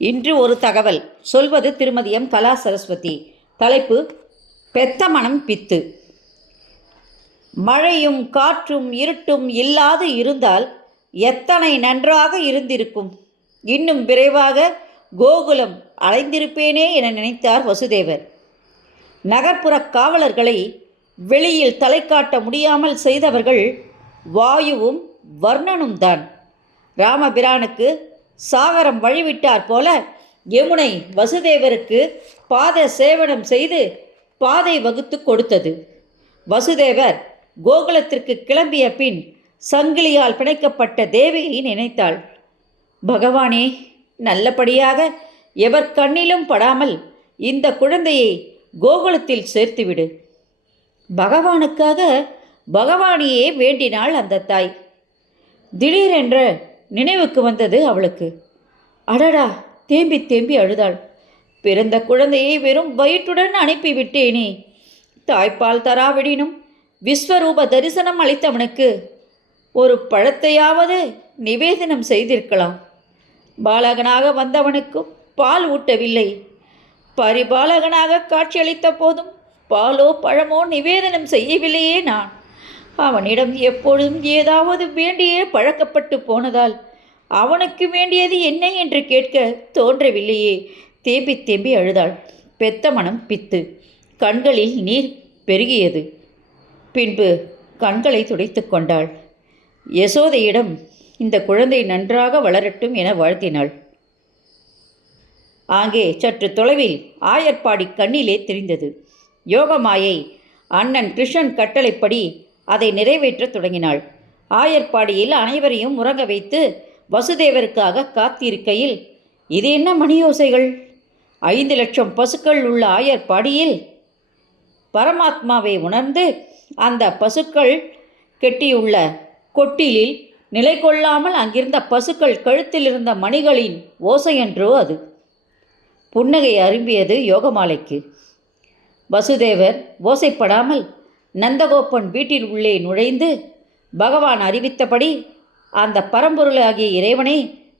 இன்று ஒரு தகவல் சொல்வது திருமதி எம் கலா சரஸ்வதி. தலைப்பு: பெத்த மனம் பித்து. மழையும் காற்றும் இருட்டும் இல்லாது இருந்தால் எத்தனை நன்றாக இருந்திருக்கும். இன்னும் விரைவாக கோகுலம் அலைந்திருப்பேனே என நினைத்தார் வசுதேவர். நகர்ப்புற காவலர்களை வெளியில் தலை காட்ட முடியாமல் செய்தவர்கள் வாயுவும் வர்ணனும் தான். ராமபிரானுக்கு சாகரம் வழிவிட்டார் போல யமுனை வசுதேவருக்கு பாத சேவனம் செய்து பாதை வகுத்து கொடுத்தது. வசுதேவர் கோகுலத்திற்கு கிளம்பிய பின் சங்கிலியால் பிணைக்கப்பட்ட தேவியை நினைத்தாள். பகவானே, நல்லபடியாக எவர் கண்ணிலும் படாமல் இந்த குழந்தையை கோகுலத்தில் சேர்த்துவிடு. பகவானுக்காக பகவானையே வேண்டினாள் அந்த தாய். திடீரென்ற நினைவுக்கு வந்தது அவளுக்கு. அடடா, தேம்பி தேம்பி அழுதாள். பிறந்த குழந்தையை வெறும் வயிற்றுடன் அனுப்பிவிட்டேனே. தாய்ப்பால் தராவிடினும் விஸ்வரூப தரிசனம் அளித்தவனுக்கு ஒரு பழத்தையாவது நிவேதனம் செய்திருக்கலாம். பாலகனாக வந்தவனுக்கும் பால் ஊட்டவில்லை. பரிபாலகனாக காட்சியளித்த போதும் பாலோ பழமோ நிவேதனம் செய்யவில்லையே நான். அவனிடம் எப்பொழுதும் ஏதாவது வேண்டியே பழக்கப்பட்டு போனதால் அவனுக்கு வேண்டியது என்ன என்று கேட்க தோன்றவில்லையே. தேம்பி தேம்பி அழுதாள். பெத்த மனம் பித்து. கண்களில் நீர் பெருகியது. பின்பு கண்களை துடைத்து கொண்டாள். யசோதையிடம் இந்த குழந்தை நன்றாக வளரட்டும் என வாழ்த்தினாள். அங்கே சற்று தொலைவில் ஆயர்பாடி கண்ணிலே தெரிந்தது. யோகமாயை அண்ணன் கிருஷ்ணன் கட்டளைப்படி அதை நிறைவேற்றத் தொடங்கினாள். ஆயர்பாடியில் அனைவரையும் உறங்க வைத்து வசுதேவருக்காக காத்திருக்கையில் இது என்ன மணியோசைகள்? 5 லட்சம் பசுக்கள் உள்ள ஆயர்பாடியில் பரமாத்மாவை உணர்ந்து அந்த பசுக்கள் கெட்டியுள்ள கொட்டிலில் நிலை கொள்ளாமல் அங்கிருந்த பசுக்கள் கழுத்தில் இருந்த மணிகளின் ஓசையன்றோ அது. புன்னகை அரும்பியது யோகமாலைக்கு. வசுதேவர் ஓசைப்படாமல் நந்தகோபன் வீட்டில் உள்ளே நுழைந்து பகவான் அறிவித்தபடி அந்த பரம்பொருளாகிய இறைவனை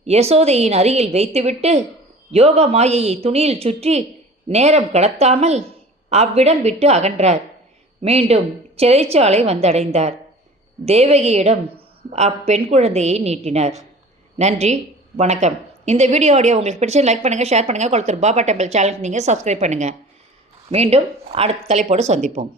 யசோதையின் அருகில் வைத்துவிட்டு யோக மாயையை துணியில் சுற்றி நேரம் கடத்தாமல் அவ்விடம் விட்டு அகன்றார். மீண்டும் சிறைச்சாலை வந்தடைந்தார். தேவகியிடம் அப்பெண் குழந்தையை நீட்டினார். நன்றி, வணக்கம். இந்த வீடியோ உங்களுக்கு பிடிச்ச லைக் பண்ணுங்கள், ஷேர் பண்ணுங்கள். கொளத்தூர் பாபா டெம்பிள் சேனலுக்கு நீங்கள் சப்ஸ்கிரைப் பண்ணுங்கள். மீண்டும் அடுத்த தலைப்போடு சந்திப்போம்.